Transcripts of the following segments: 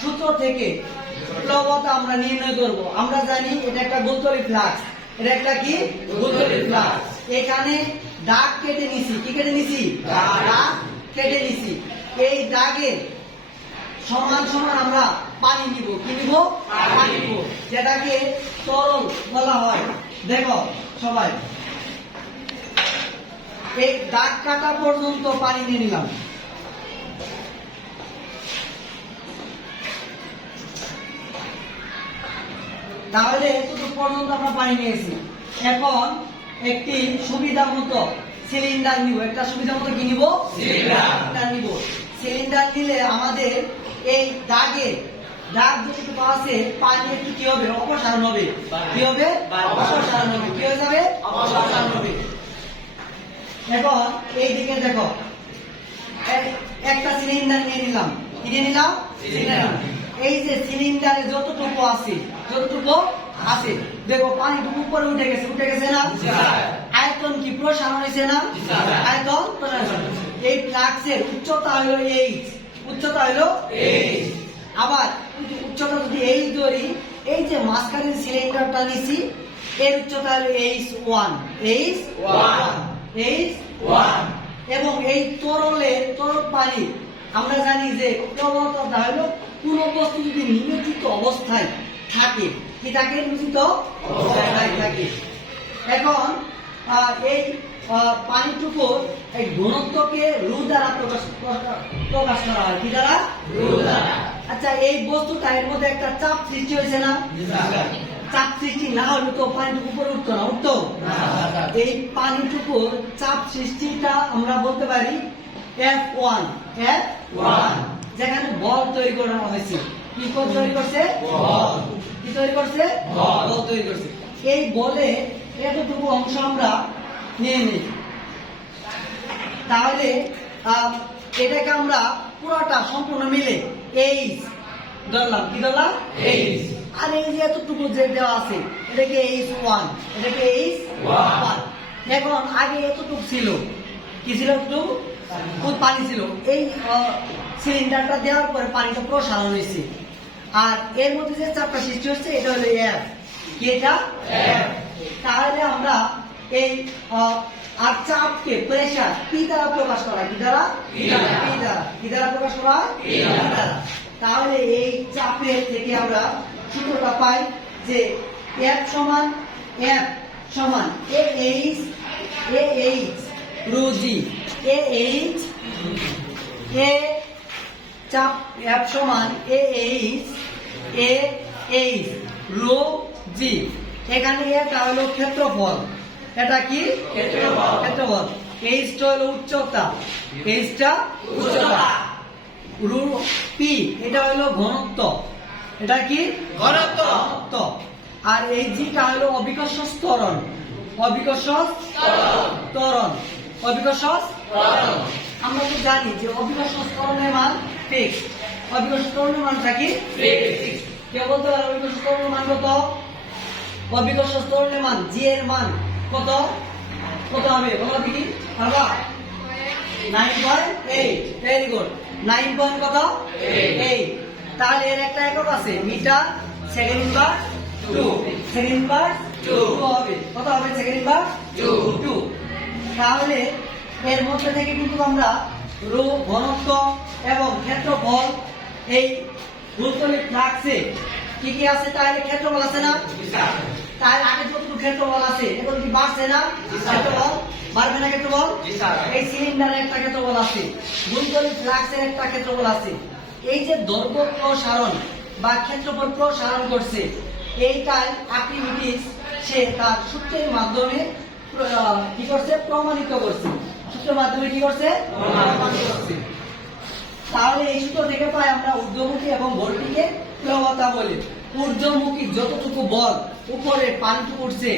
সূত্র থেকে প্লবতা আমরা নির্ণয় করব। আমরা জানি এটা একটা গোলতলী ফ্লাক্স, এটা একটা কি গোলতলী ফ্লাক্স। এখানে দাগ কেটে নিছি, কি কেটে নিছি? দাগ কেটে নিছি। এই দাগের সমান সমান আমরা পানি নিব, কি নিব? পানি নিব, যেটাকে তরল বলা হয়। দেখো সবাই, এই দাগ কাটা পর্যন্ত পানি নিয়ে নিলাম। তাহলে এতটুকু পর্যন্ত আমরা পানি নিয়েছি। এখন একটি সুবিধা মতো সিলিন্ডার নিব, একটা সুবিধা মতো কি নিব? সিলিন্ডার নিব। সিলিন্ডার নিলে আমাদের এই দাগের দাগ যেটুকু আছে পানি একটু কি হবে? অপসারণ হবে। কি হবে? অপসারণ হবে। কি হয়ে যাবে? অপসারণ হবে। এখন এই দিকে দেখো, একটা সিলিন্ডার নিয়ে নিলাম। কি নিয়ে নিলাম? সিলিন্ডার। এই যে সিলিন্ডারে যতটুকু আছে দেখো পানিটুকু উপরে উঠে গেছে না? আয়তন কি প্রসারণ হয়েছে না? আয়তন প্রসারণ। এই ফ্লাক্সের উচ্চতা হলো h, উচ্চতা হলো h। আবার উচ্চতা যদি h ধরি, এই যে মাঝখানে সিলিন্ডারটা নিছি এর উচ্চতা হলো h1, h1 এবং এই তরল পানি আমরা জানি যে প্রবণতা হলো কোন বস্তু যদি নিমজ্জিত অবস্থায় থাকে, কি থাকে? নিমজ্জিত অবস্থায় থাকে। এখন এই পানিটুকু এই ঘনত্বকে রু দ্বারা প্রকাশ করা হয়। কি দ্বারা? রু দ্বারা। আচ্ছা, এই বস্তুটা এর মধ্যে একটা চাপ সৃষ্টি হয়েছে না? চাপ সৃষ্টি না হলে তো পানিটুকু উপরে উঠতো না, উঠতো? এই পানিটুকুর চাপ সৃষ্টিটা আমরা বলতে পারি F1, যেখানে বল তৈরি করা হয়েছে। কি তৈরি করছে? বল। কি তৈরি করছে? বল তৈরি করছে। এই বলে এতটুকু অংশ আমরা নিয়ে নিই। তাহলে এটাকে আমরা পুরোটা সম্পূর্ণ মিলে H ধরলাম। কি ধরলাম? H। আর এই যে এতটুকু যে দেওয়া আছে এটাকে H1, এটাকে H1। এখন আগে এতটুকু ছিল, কি ছিল? একটু পানি ছিল। এই সিলিন্ডারটা দেওয়ার পরে পানিটা প্রসারণ হয়েছে, আর এর মধ্যে যে চাপটা সৃষ্টি হচ্ছে এটা হলো F। কি এটা? F। তাহলে আমরা এই আর চাপকে প্রেসার P দ্বারা প্রকাশ করা হয়। কি দ্বারা? কি দ্বারা প্রকাশ করা হয়? P দ্বারা। তাহলে এই চাপের থেকে আমরা সূত্রটা পাই যে F সমান AH রো জি। চাপ F সমান AH রো জি। এখানে এটা হলো ক্ষেত্রফল। এটা কি? ক্ষেত্রফল। H টা হলো উচ্চতা, রো পি এটা হলো ঘনত্ব। এটা কি? ঘনত্ব। আর এই জিটা হলো অভিকর্ষ ত্বরণ। আমরা তো জানি যে অভিকর্ষ ত্বরণের মান ফিক্সড। অভিকর্ষ ত্বরণের মানটা কি? ফিক্সড। কেউ বলতে পারে অভিকর্ষ ত্বরণের মান কত? অভিকর্ষ ত্বরণের মান জি এর মান কত হবে? বলো দেখি। পারবা? 9.8। Very good. 9 কত? 8। তাহলে এর একটা একক আছে, metre second inverse 2। Second inverse 2 হবে। কত হবে? Second inverse 2। তাহলে এর মধ্যে থেকে কিন্তু আমরা রো ঘনত্ব এবং ক্ষেত্রফল, এই গোলতলী ফ্লাক্সে কি কি আছে? তাহলে ক্ষেত্রফল আছে না? তাহলে আগে যতটুকু ক্ষেত্রফল আছে এখন কি বাড়ছে না? ক্ষেত্রফল বাড়বে না? ক্ষেত্রফল এই সিলিন্ডারের একটা ক্ষেত্রফল আছে, গোলতলী ফ্লাক্সের একটা ক্ষেত্রফল আছে। এই যে দৈর্ঘ্য প্রসারণ বা ক্ষেত্রফল প্রসারণ করছে, এইটাই আর্কিমিডিস সে তার সূত্রের মাধ্যমে কি করছে? প্রমাণিত করছে। সূত্রের মাধ্যমে কি করছে? প্রমাণিত করছে। তাহলে এই সূত্র থেকে পাই আমরা ঊর্ধ্বমুখী এবং ভর্তিকে প্লবতা বলি। ঊর্ধ্বমুখী যতটুকু বল উপরে পানিটুকু উঠছে,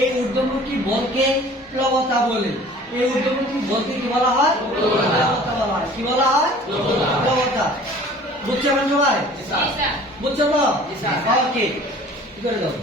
এই ঊর্ধ্বমুখী বলকে প্লবতা বলে। এই ঊর্ধ্বমুখী বলকে কি বলা হয়? প্লবতা বলা হয়। কি বলা হয়? প্লবতা। বুঝছো সবাই? বুঝছো তো? ওকে, কি করে দাও।